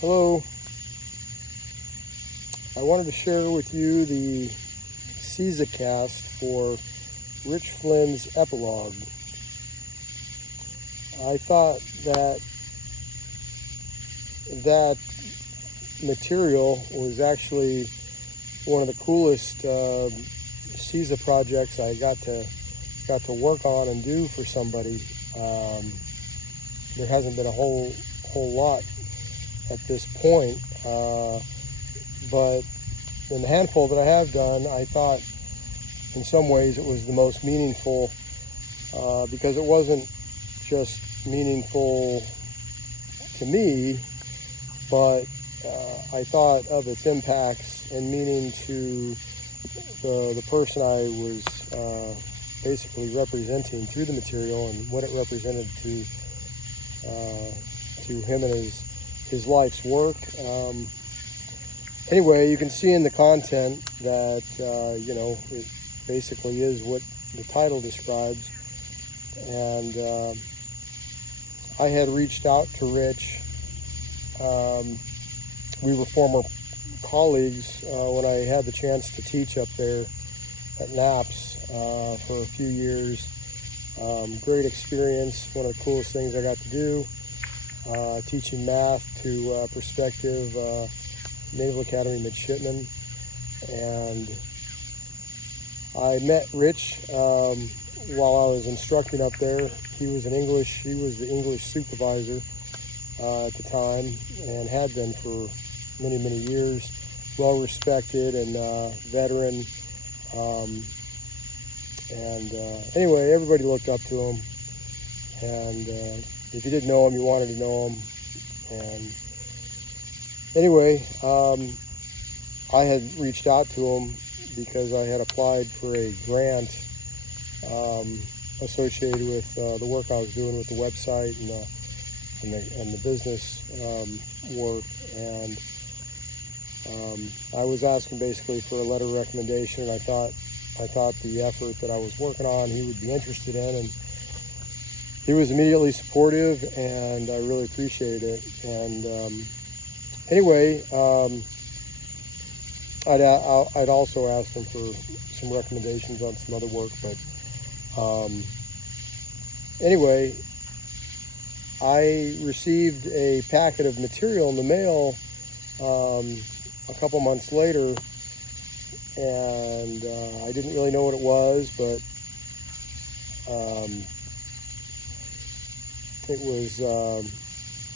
Hello. I wanted to share with you the CZA cast for Rich Flynn's Epilogue. I thought that material was actually one of the coolest CZA projects I got to work on and do for somebody. There hasn't been a whole lot at this point, but in the handful that I have done, I thought in some ways it was the most meaningful, because it wasn't just meaningful to me, but I thought of its impacts and meaning to the person I was basically representing through the material, and what it represented to him and his life's work. Anyway, you can see in the content that it basically is what the title describes. And I had reached out to Rich. We were former colleagues when I had the chance to teach up there at NAPS for a few years. Great experience, one of the coolest things I got to do, teaching math to prospective Naval Academy midshipmen. And I met Rich while I was instructing up there. He was the English supervisor at the time, and had been for many years. Well respected and veteran. Anyway, everybody looked up to him, and if you didn't know him, you wanted to know him. And anyway, I had reached out to him because I had applied for a grant associated with the work I was doing with the website and the business work. And I was asking basically for a letter of recommendation, and I thought the effort that I was working on he would be interested in, and he was immediately supportive, and I really appreciated it. And anyway, I'd also asked him for some recommendations on some other work, but anyway, I received a packet of material in the mail a couple months later, and I didn't really know what it was, but it was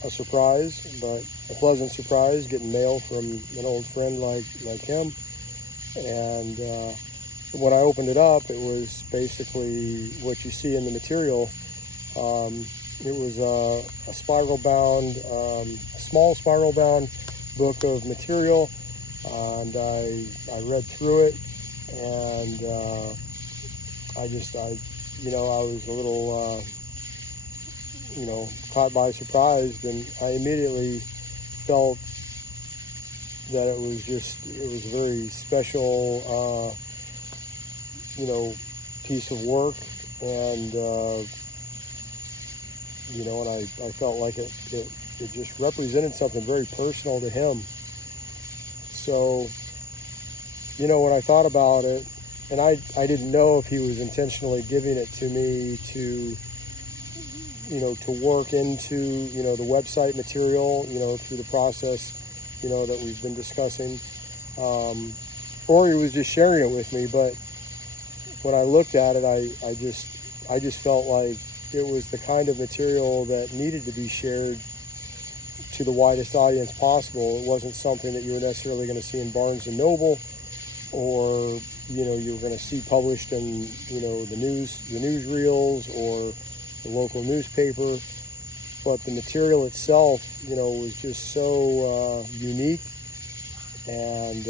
a surprise, but a pleasant surprise, getting mail from an old friend like him. And when I opened it up, it was basically what you see in the material. It was a small spiral-bound book of material, and I read through it, and I was a little caught by surprise, and I immediately felt that it was a very special piece of work, and and I felt like it just represented something very personal to him. So when I thought about it, and I didn't know if he was intentionally giving it to me to work into the website material through the process that we've been discussing, or he was just sharing it with me. But when I looked at it, I just felt like it was the kind of material that needed to be shared to the widest audience possible. It wasn't something that you're necessarily going to see in Barnes and Noble, or you're going to see published in the newsreels or the local newspaper. But the material itself was just so unique, and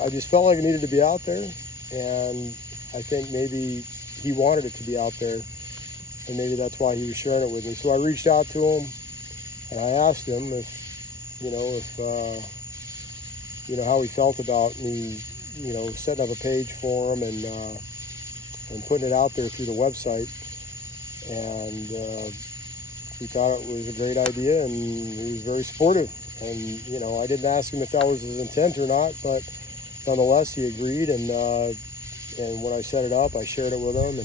I just felt like it needed to be out there, and I think maybe he wanted it to be out there, and maybe that's why he was sharing it with me. So I reached out to him, and I asked him if how he felt about me, setting up a page for him and putting it out there through the website. And he thought it was a great idea, and he was very supportive. And, you know, I didn't ask him if that was his intent or not, but nonetheless, he agreed. And when I set it up, I shared it with him,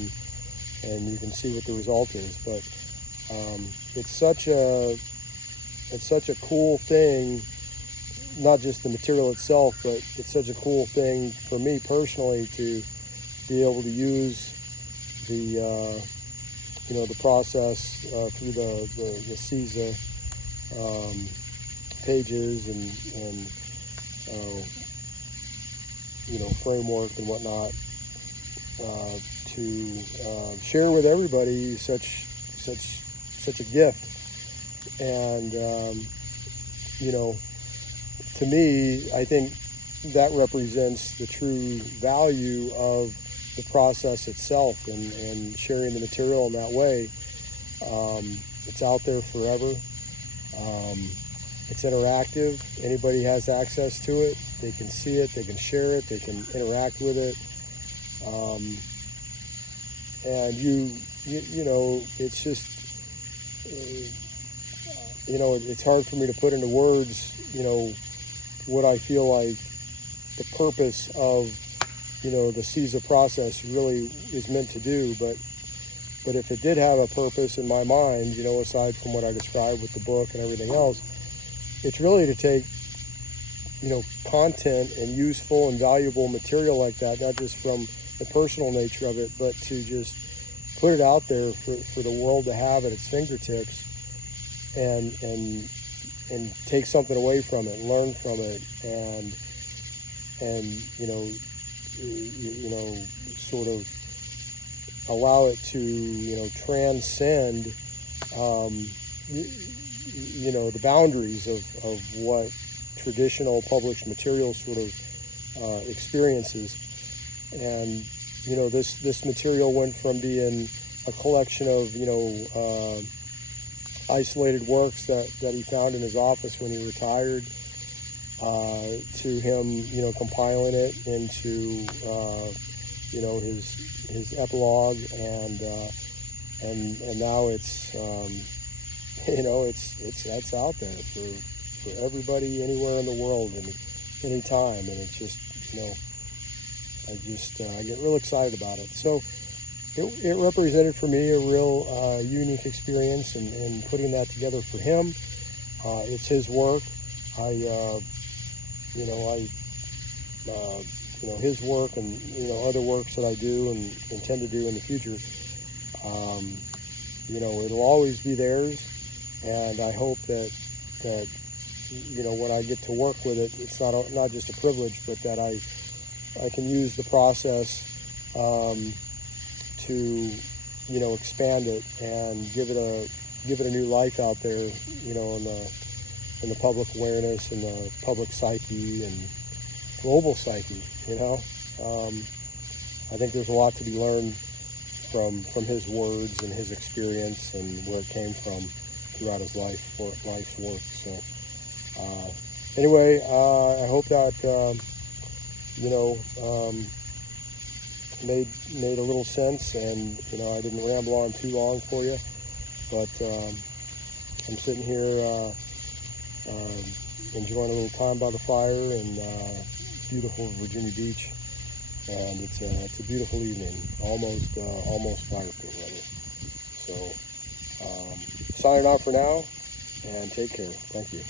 and you can see what the result is. But it's such a cool thing, not just the material itself, but it's such a cool thing for me personally to be able to use the the process through the CZA pages and framework and whatnot, to share with everybody such a gift. And to me, I think that represents the true value of the process itself, and sharing the material in that way. It's out there forever. It's interactive. Anybody has access to it. They can see it, they can share it, they can interact with it. And it's just, it's hard for me to put into words, what I feel like the purpose of, the CZA process really is meant to do. But if it did have a purpose in my mind, aside from what I described with the book and everything else, it's really to take, content and useful and valuable material like that, not just from the personal nature of it, but to just put it out there for the world to have at its fingertips, and take something away from it, learn from it, and sort of allow it to transcend the boundaries of what traditional published material sort of experiences. And this material went from being a collection of isolated works that he found in his office when he retired, to him compiling it into his epilogue, and now it's that's out there for everybody anywhere in the world and any time. And it's just I get real excited about it. So it represented for me a real unique experience, and putting that together for him. It's his work. His work and other works that I do and intend to do in the future. It'll always be theirs, and I hope that when I get to work with it, it's not just a privilege, but that I can use the process to expand it and give it a new life out there, in the public awareness and the public psyche and global psyche. I think there's a lot to be learned from his words and his experience and where it came from throughout his life's work. So anyway, I hope that made a little sense, and I didn't ramble on too long for you, but I'm sitting here enjoying a little time by the fire in beautiful Virginia Beach, and it's a beautiful evening, almost fire pit weather. So signing off for now, and take care. Thank you.